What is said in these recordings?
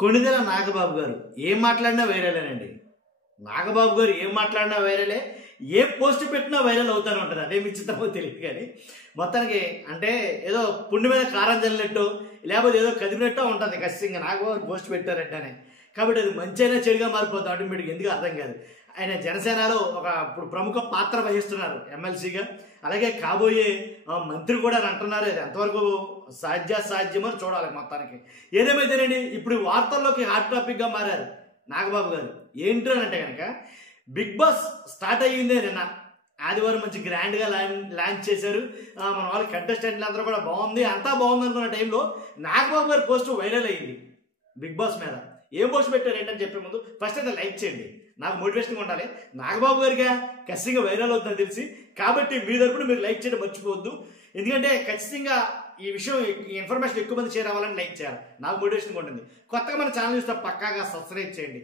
కొణిదెల నాగబాబు గారు ఏం మాట్లాడినా వైరలేనండి. నాగబాబు గారు ఏం మాట్లాడినా వైరలే, ఏ పోస్ట్ పెట్టినా వైరల్ అవుతానే ఉంటుంది. అదే విచిత్రమో తెలియదు కానీ మొత్తానికి అంటే ఏదో పుండి మీద కారం చల్లినట్టు లేకపోతే ఏదో కదిలినట్టు ఉంటుంది ఖచ్చితంగా నాగబాబు పోస్ట్ పెట్టారంటేనే. కాబట్టి అది మంచి అయినా చెడుగా మారిపోతుంది ఆటోమేటిక్గా, ఎందుకు అర్థం కాదు. ఆయన జనసేనలో ఇప్పుడు ప్రముఖ పాత్ర వహిస్తున్నారు ఎమ్మెల్సీగా, అలాగే కాబోయే మంత్రి కూడా అని అంటున్నారు. అది ఎంతవరకు సాధ్యమని చూడాలి మొత్తానికి. ఏదేమైతేనండి, ఇప్పుడు వార్తల్లోకి హాట్ టాపిక్గా మారారు నాగబాబు గారు. ఏంటి అని అంటే కనుక బిగ్ బాస్ స్టార్ట్ అయ్యిందే నిన్న ఆదివారం, మంచి గ్రాండ్గా లాంచ్ చేశారు. మన వాళ్ళ కంటెస్టెంట్లు అందరూ కూడా బాగుంది, అంతా బాగుంది అనుకున్న టైంలో నాగబాబు గారి పోస్ట్ వైరల్ అయ్యింది బిగ్ బాస్ మీద. ఏం పోస్ట్ పెట్టారు ఏంటని చెప్పే ముందు ఫస్ట్ అయితే లైక్ చేయండి, నాకు మోటివేషన్గా ఉండాలి. నాగబాబు గారిగా ఖచ్చితంగా వైరల్ అవుతుందని తెలిసి, కాబట్టి మీ తరపున మీరు లైక్ చేయడం మర్చిపోవద్దు. ఎందుకంటే ఖచ్చితంగా ఈ విషయం, ఈ ఇన్ఫర్మేషన్ ఎక్కువ మంది షేర్ అవ్వాలని లైక్ చేయాలి, నాకు మోటివేషన్గా ఉంటుంది. కొత్తగా మన ఛానల్ చూస్తే పక్కాగా సబ్స్క్రైబ్ చేయండి,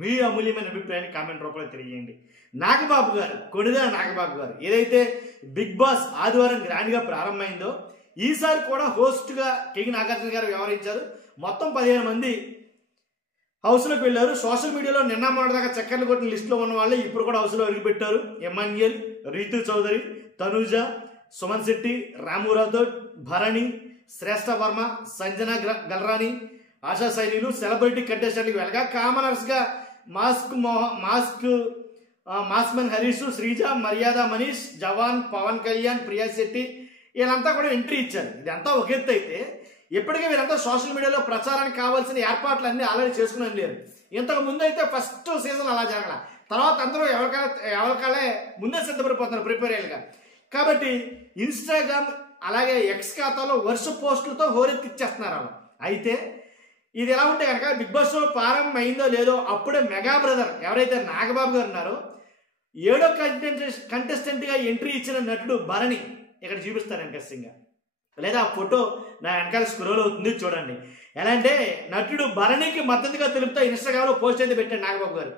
మీ అమూల్యమైన అభిప్రాయాన్ని కామెంట్ రూపంలో తెలియజేయండి. నాగబాబు గారు, కొణిదెల నాగబాబు గారు ఏదైతే బిగ్ బాస్ ఆదివారం గ్రాండ్గా ప్రారంభమైందో, ఈసారి కూడా హోస్ట్గా కింగ్ నాగార్జున గారు వ్యవహరించారు. మొత్తం 15 మంది హౌస్లోకి వెళ్ళారు. సోషల్ మీడియాలో నిన్న మొన్నటిదాకా చక్కర్లు కొట్టిన లిస్టులో ఉన్న వాళ్ళే ఇప్పుడు కూడా హౌస్లో అడుగుపెట్టారు. ఎమాన్యుయల్, రీతు చౌదరి, తనూజ, సుమన్ శెట్టి, రాము రాథోడ్, భరణి, శ్రేష్ఠ వర్మ, సంజన గల్రాని, ఆశా సైనిలు సెలబ్రిటీ కంటెస్టెంట్కి వెళ్ళగా, కామనర్స్గా మాస్మన్ హరీష్, శ్రీజ, మర్యాద మనీష్, జవాన్, పవన్ కళ్యాణ్, ప్రియా శెట్టి వీళ్ళంతా కూడా ఎంట్రీ ఇచ్చారు. ఇదంతా ఒక ఎత్తు అయితే, ఇప్పటికే వీరంతా సోషల్ మీడియాలో ప్రచారానికి కావాల్సిన ఏర్పాట్లన్నీ ఆల్రెడీ చేసుకుని లేరు. ఇంతకు ముందు అయితే ఫస్ట్ సీజన్ అలా జరగల, తర్వాత అందరూ ఎవరికాలే ముందే సిద్ధపడిపోతున్నారు ప్రిపేరియల్గా. కాబట్టి ఇన్స్టాగ్రామ్ అలాగే ఎక్స్ ఖాతాలో వరుస పోస్టులతో హోరెత్తిచ్చేస్తున్నారు అలా. అయితే ఇది ఎలా ఉంటే కనుక బిగ్ బాస్ షో ప్రారంభం అయిందో లేదో అప్పుడే మెగా బ్రదర్ ఎవరైతే నాగబాబు గారు ఉన్నారో 7వ కంటెస్టెంట్గా ఎంట్రీ ఇచ్చిన నటుడు భరణి ఇక్కడ చూపిస్తాను ఖచ్చితంగా, లేదా ఆ ఫోటో నా వెనకాల స్క్రోల్ అవుతుంది చూడండి. ఎలా అంటే నటుడు భరణికి మద్దతుగా తెలుపుతా ఇన్స్టాగ్రామ్లో పోస్ట్ అయితే పెట్టాడు నాగబాబు గారు.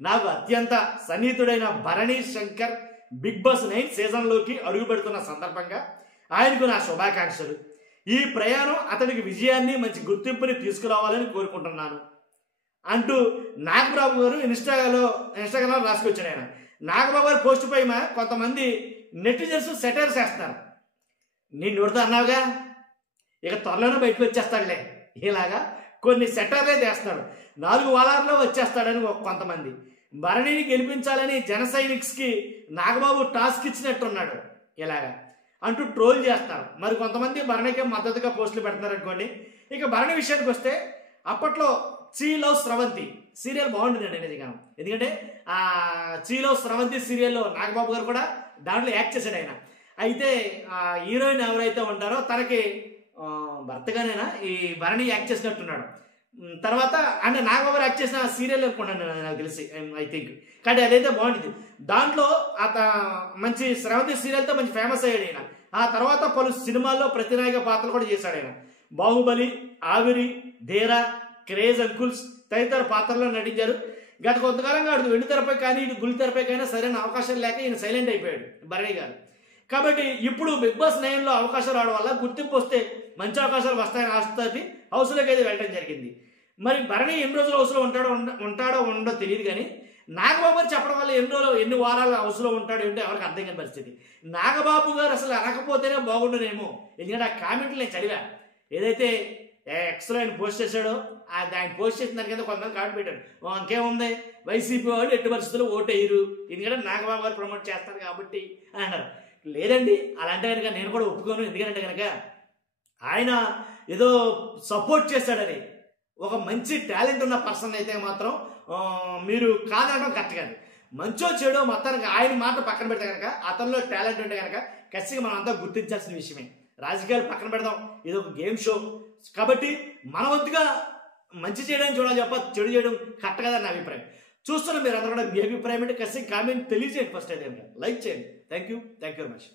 నాకు అత్యంత సన్నిహితుడైన భరణి శంకర్ బిగ్ బాస్ 9 సీజన్లోకి అడుగు పెడుతున్న సందర్భంగా ఆయనకు నా శుభాకాంక్షలు. ఈ ప్రయాణం అతనికి విజయాన్ని, మంచి గుర్తింపుని తీసుకురావాలని కోరుకుంటున్నాను అంటూ నాగబాబు గారు ఇన్స్టాగ్రామ్లో రాసుకొచ్చాడు. ఆయన నాగబాబు గారు పోస్ట్ పై కొంతమంది నెటిజన్స్ సెటైర్స్ వేస్తారు. నేను నోడుతా అన్నావుగా, ఇక త్వరలోనే బయటకు వచ్చేస్తాడులే, ఇలాగా కొన్ని సెటైర్లే చేస్తాడు, 4 వారాల్లో వచ్చేస్తాడని కొంతమంది. భరణిని గెలిపించాలని జన సైనిక్స్కి నాగబాబు టాస్క్ ఇచ్చినట్టున్నాడు ఇలాగా అంటూ ట్రోల్ చేస్తారు. మరి కొంతమంది భరణికి మద్దతుగా పోస్టులు పెడతారు అనుకోండి. ఇక భరణి విషయానికి వస్తే, అప్పట్లో చీ లవ్ స్రవంతి సీరియల్ బాగుంటుందండి అనేది కాను. ఎందుకంటే ఆ చీ లవ్ స్రవంతి సీరియల్లో నాగబాబు గారు కూడా దాంట్లో యాక్ట్ చేశాడు ఆయన. అయితే ఆ హీరోయిన్ ఎవరైతే ఉంటారో తనకి భర్తగానైనా ఈ భరణి యాక్ట్ చేసినట్టున్నాడు. తర్వాత అంటే నాగబాబు యాక్ట్ చేసిన సీరియల్ అనుకున్నాను నాకు తెలిసి, ఐ థింక్. కానీ అదైతే బాగుంటుంది. దాంట్లో మంచి స్రవంతి సీరియల్తో మంచి ఫేమస్ అయ్యాడు ఆయన. ఆ తర్వాత పలు సినిమాల్లో ప్రతినాయక పాత్రలు కూడా చేశాడు ఆయన. బాహుబలి, ఆవిరి, ధీరా, క్రేజ్ అంకుల్స్ తదితర పాత్రల్లో నటించారు. గత కొంతకాలంగా అటు వెండి తెరపై కానీ ఇటు గులి తెరపై కానీ సరైన అవకాశం లేక ఈయన సైలెంట్ అయిపోయాడు భరణి గారు. కాబట్టి ఇప్పుడు బిగ్ బాస్ 9లో అవకాశాలు రావడం వల్ల గుర్తింపు వస్తే మంచి అవకాశాలు వస్తాయని ఆశతోటి హౌస్లోకి అయితే వెళ్ళడం జరిగింది. మరి భరణి ఎన్ని రోజులు హౌస్లో ఉంటాడో ఉండో తెలియదు, కానీ నాగబాబు గారు చెప్పడం వల్ల ఎన్ని వారాలు హౌస్లో ఉంటాడు ఏంటో ఎవరికి అర్థం కాని పరిస్థితి. నాగబాబు గారు అసలు అనకపోతేనే బాగుండునేమో, ఎందుకంటే ఆ కామెంట్లు నేను చదివా. ఏదైతే ఎక్స్లో ఆయన పోస్ట్ చేశాడో ఆయన పోస్ట్ చేసిన దాని కింద కొంతమంది కామెంట్ పెట్టాడు, ఇంకేముంది వైసీపీ వాళ్ళు ఎట్టి పరిస్థితుల్లో ఓటు వేయరు, ఎందుకంటే నాగబాబు గారు ప్రమోట్ చేస్తారు కాబట్టి అని అన్నారు. లేదండి, అలాంటి కనుక నేను కూడా ఒప్పుకోను. ఎందుకంటే కనుక ఆయన ఏదో సపోర్ట్ చేశాడని, ఒక మంచి టాలెంట్ ఉన్న పర్సన్ అయితే మాత్రం మీరు కాదనడం కరెక్ట్ కాదు. మంచో చెడో మొత్తానికి ఆయన మాట పక్కన పెడితే కనుక అతనిలో టాలెంట్ ఉంటే కనుక ఖచ్చితంగా మనం అంతా గుర్తించాల్సిన విషయమే. రాజకీయాలు పక్కన పెడదాం, ఇది ఒక గేమ్ షో కాబట్టి మన వంతుగా మంచి చేయడానికి చూడాలి తప్ప చెడు చేయడం కరెక్ట్ కదని నా అభిప్రాయం. చూస్తున్న మీరు అందరూ కూడా మీ అభిప్రాయం అంటే ఖచ్చితంగా కామెంట్ తెలియజేయండి. ఫస్ట్ అయితే లైక్ చేయండి. Thank you very much.